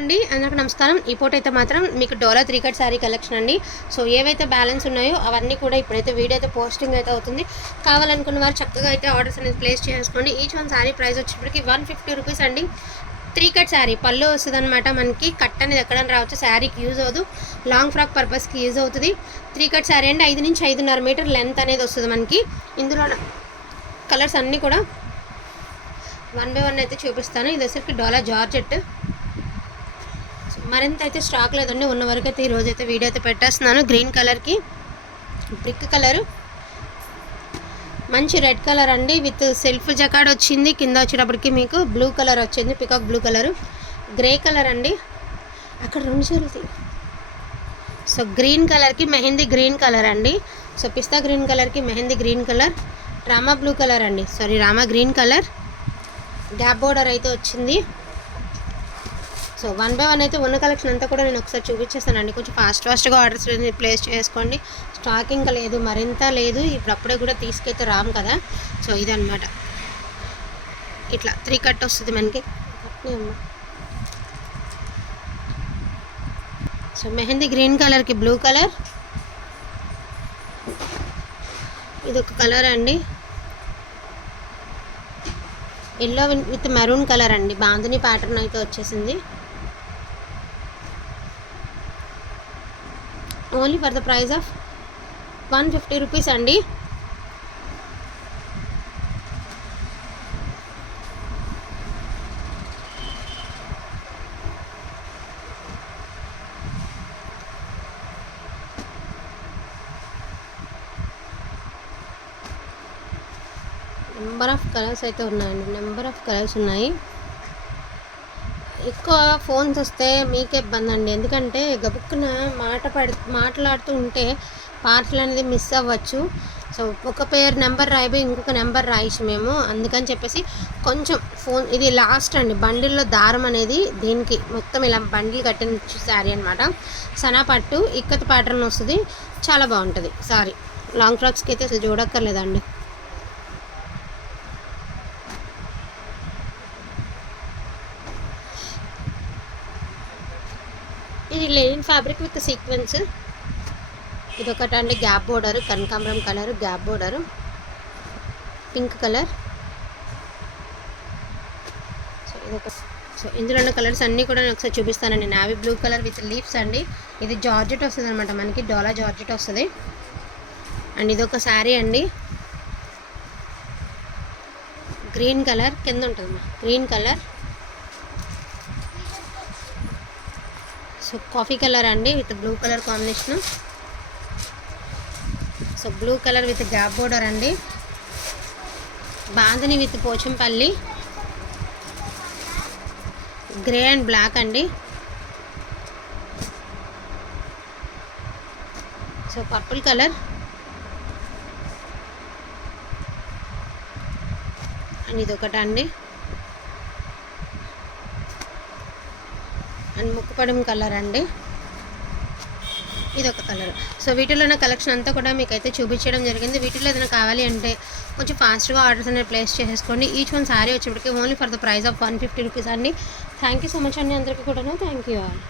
అండి, అందరికీ నమస్కారం. ఈ పూట అయితే మాత్రం మీకు డోలా 3 కట్ శారీ కలెక్షన్ అండి. సో ఏవైతే బ్యాలెన్స్ ఉన్నాయో అవన్నీ కూడా ఇప్పుడైతే వీడియో అయితే పోస్టింగ్ అయితే అవుతుంది. కావాలనుకున్న వారు చక్కగా అయితే ఆర్డర్స్ అనేది ప్లేస్ చేసుకోండి. ఈచ్ వన్ శారీ ప్రైస్ వచ్చేప్పటికి 150 రూపీస్ అండి. 3 కట్ శారీ పళ్ళు వస్తుంది అనమాట. మనకి కట్ అనేది ఎక్కడైనా రావచ్చు, శారీకి యూజ్ అవ్వదు, లాంగ్ ఫ్రాక్ పర్పస్కి యూజ్ అవుతుంది. 3 కట్ శారీ అండి. 5 నుంచి 5.5 మీటర్ లెంత్ అనేది వస్తుంది మనకి. ఇందులో కలర్స్ అన్నీ కూడా 1 by 1 అయితే చూపిస్తాను. ఇది వచ్చరికి డోలా జార్జెట్. మరింత అయితే స్టాక్ లేదండి, ఉన్న వరకు అయితే ఈరోజు అయితే వీడియో అయితే పెట్టేస్తున్నాను. గ్రీన్ కలర్కి బ్రిక్ కలరు, మంచి రెడ్ కలర్ అండి విత్ సెల్ఫ్ జకాడ్ వచ్చింది. కింద వచ్చేటప్పటికి మీకు బ్లూ కలర్ వచ్చింది, peacock blue colour. Grey colour అండి, అక్కడ 2 చీరలు. సో గ్రీన్ కలర్కి మెహందీ గ్రీన్ కలర్ అండి. సో పిస్తా గ్రీన్ కలర్కి mehndi green colour. Rama blue colour అండి, sorry Rama green colour. Gap border అయితే వచ్చింది. సో 1 by 1 అయితే ఉన్న కలెక్షన్ అంతా కూడా నేను ఒకసారి చూపించేస్తానండి. కొంచెం ఫాస్ట్గా ఆర్డర్స్ ప్లేస్ చేసుకోండి. స్టాక్ ఇంకా లేదు, మరింత లేదు. ఇప్పుడు అప్పుడే కూడా తీసుకైతే రాము కదా. సో ఇదనమాట, ఇట్లా 3 కట్ వస్తుంది మనకి. సో మెహందీ గ్రీన్ కలర్కి బ్లూ కలర్, ఇదొక కలర్ అండి. ఎల్లో విత్ మెరూన్ కలర్ అండి. బాందిని ప్యాటర్న్ అయితే వచ్చేసింది. Only for the price of 150 rupees అండి. నెంబర్ ఆఫ్ కలర్స్ అయితే ఉన్నాయండి, నెంబర్ ఆఫ్ కలర్స్ ఉన్నాయి. ఎక్కువ ఫోన్స్ వస్తే మీకే ఇబ్బంది అండి, ఎందుకంటే గబుక్కున మాట్లాడుతూ ఉంటే పార్సల్ అనేది మిస్ అవ్వచ్చు. సో ఒక పేరు నెంబర్ రాయిపోయి ఇంకొక నెంబర్ రాయిచ్చు మేము, అందుకని చెప్పేసి కొంచెం ఫోన్. ఇది లాస్ట్ అండి బండిల్లో దారం అనేది, దీనికి మొత్తం ఇలా బండిల్ కట్టిన శారీ అనమాట. సనా పట్టు ఇక్కత్ ప్యాటర్న్ వస్తుంది, చాలా బాగుంటుంది సారీ. లాంగ్ ఫ్రాక్స్కి అయితే అసలు చూడక్కర్లేదండి. ఇది లెనిన్ ఫ్యాబ్రిక్ విత్ సీక్వెన్స్. ఇదొకటి అండి, గ్యాప్ బోర్డర్, కనకాంబరం colour gap border, pink colour. So ఇదొక. సో ఇందులో ఉన్న కలర్స్ అన్నీ కూడా నేను ఒకసారి చూపిస్తానండి. Navy blue colour with leaves అండి. ఇది జార్జెట్ వస్తుంది అనమాట మనకి, డోలా జార్జెట్ వస్తుంది. అండ్ ఇదొక శారీ అండి, గ్రీన్ కలర్ కింద ఉంటుంది, green colour. So coffee colour అండి with blue colour combination. So blue colour with gap border అండి. Bandhani with Pochampally, grey and black అండి. సో పర్పుల్ కలర్ అండ్ ఇదొకటి అండి. అండ్ ముక్కపడం కలర్ అండి, ఇదొక కలర్. సో వీటిలో ఉన్న కలెక్షన్ అంతా కూడా మీకు అయితే చూపించడం జరిగింది. వీటిలో ఏదైనా కావాలి అంటే కొంచెం ఫాస్ట్గా ఆర్డర్స్ అనేది ప్లేస్ చేసుకోండి. ఈచ్ వన్ శారీ వచ్చేప్పటికి only for the price of 150 rupees అండి. థ్యాంక్ యూ సో మచ్ అండి అందరికీ కూడా. Thank you all.